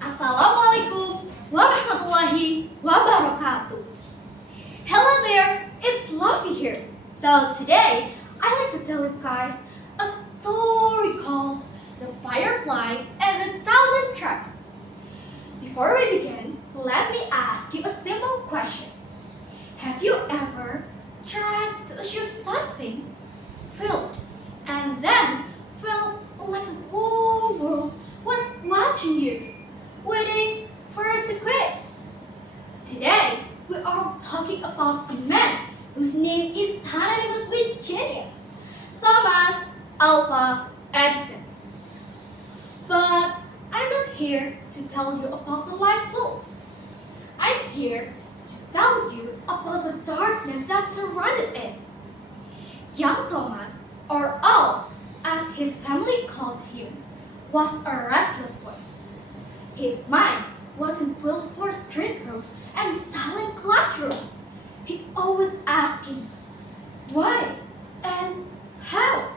Assalamualaikum warahmatullahi wabarakatuh. Hello there, it's Lovey here. So today, I'd like to tell you guys a story called The Firefly and the Thousand Tracks. Before we begin, let me ask you a simple question. Have you ever tried to achieve something, failed, and then felt like the whole world was watching you, waiting for it to quit? Today, we are talking about a man whose name is synonymous with genius, Thomas Alva Edison. But I'm not here to tell you about the light bulb. I'm here to tell you about the darkness that surrounded it. Young Thomas, or Al, as his family called him, was a restless boy. His mind wasn't built for straight rows and silent classrooms. He always asking, why and how?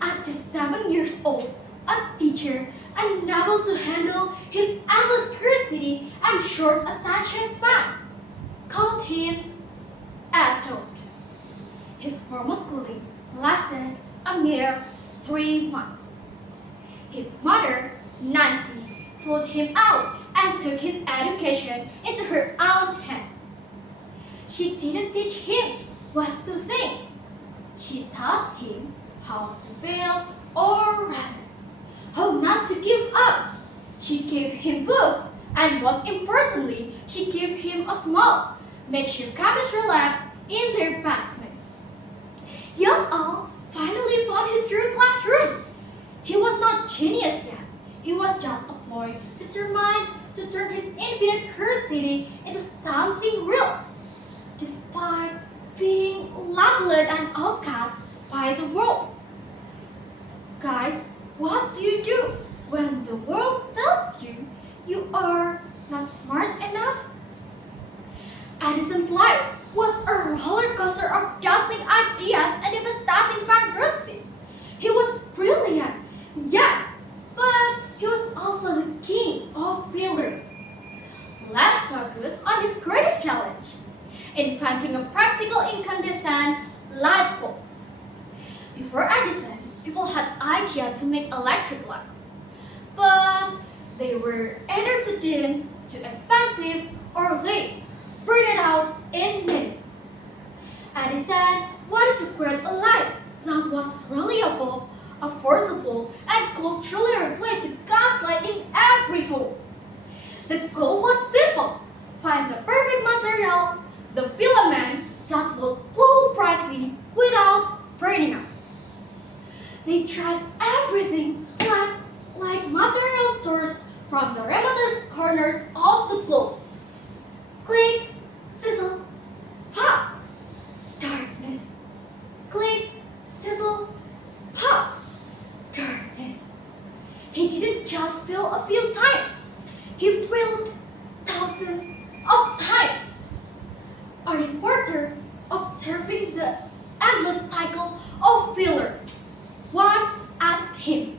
At just 7 years old, a teacher, unable to handle his endless curiosity and short attention span, called him a toad. His formal schooling lasted a mere 3 months. His mother, Nancy, pulled him out and took his education into her own hands. She didn't teach him what to think. She taught him how to fail, or rather, how not to give up. She gave him books, and most importantly, she gave him a small makeshift chemistry lab in their basement. Young Al finally found his true classroom. He was not genius yet. He was just a boy determined to turn his infinite curiosity into something real, despite being labeled an outcast by the world. Guys, what do you do when the world tells you you are not smart enough? Edison's life was a roller coaster of dazzling ideas and devastating bankruptcies. He was brilliant, yes, but he was also the king of failure. Let's focus on his greatest challenge, inventing a practical incandescent light bulb. Before Edison, people had idea to make electric lights, but they were either too dim, too expensive, or they burned out in minutes. Edison wanted to create a light that was reliable, affordable, and could truly replace the gas light in every home. The goal was simple: find the perfect material, the filament that will glow brightly without burning up. They tried everything, like material sourced from the remotest corners of the globe. Click, sizzle, pop. Darkness. Click, sizzle, pop. Darkness. He didn't just fail a few times. He failed thousands of times. A reporter observing the endless cycle of failure once asked him,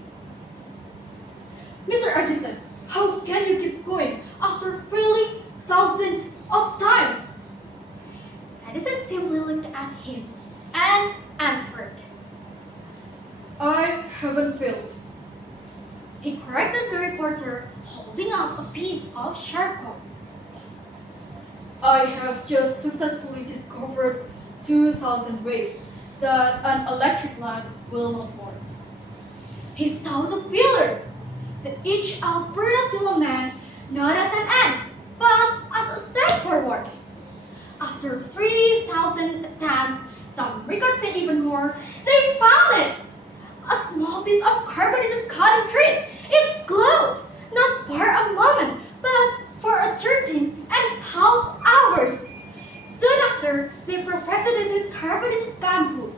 Mr. Edison, how can you keep going after failing thousands of times? Edison simply looked at him and answered, I haven't failed. He corrected the reporter, holding up a piece of charcoal. I have just successfully discovered 2,000 ways that an electric light will not work. He saw the failure, the each outburst of filament, not as an end, but as a step forward. After 3,000 attempts, some records say even more, they found it! A small piece of carbonated cotton thread. It glowed, not for a moment, but for a 13.5 hours. Soon after, they perfected it with carbonated bamboo,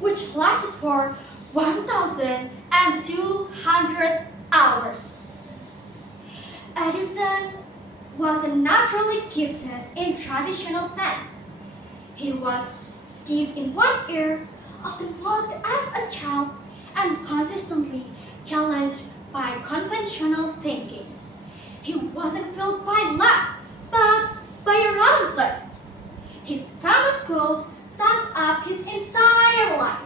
which lasted for 1,200 hours. Edison wasn't naturally gifted in traditional sense. He was deaf in one ear, often mocked as a child, and consistently challenged by conventional thinking. wasn't fueled by luck, but by a relentless. His famous quote sums up his entire life.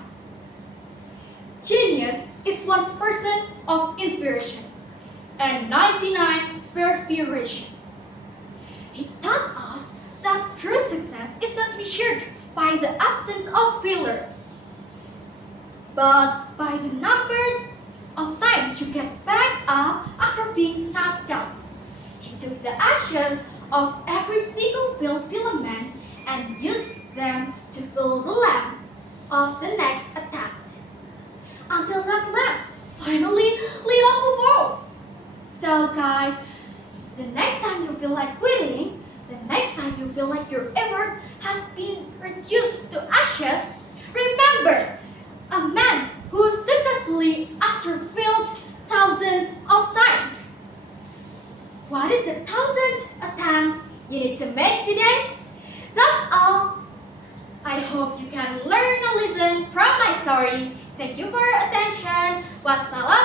Genius is 1% of inspiration and 99 perspiration. He taught us that true success is not measured by the absence of failure, but by the number of times you get back up after being knocked down. He took the ashes of every single failed filament and used them to fill the lamp of the next attempt, until that lamp finally lit up the world. So guys, the next time you feel like quitting, the next time you feel like your effort has been reduced to ashes, remember a man who successfully after failed thousands of times. What is the 1000th attempt you need to make today? That's all. I hope you can learn a lesson from my story. Thank you for your attention. Wassalam.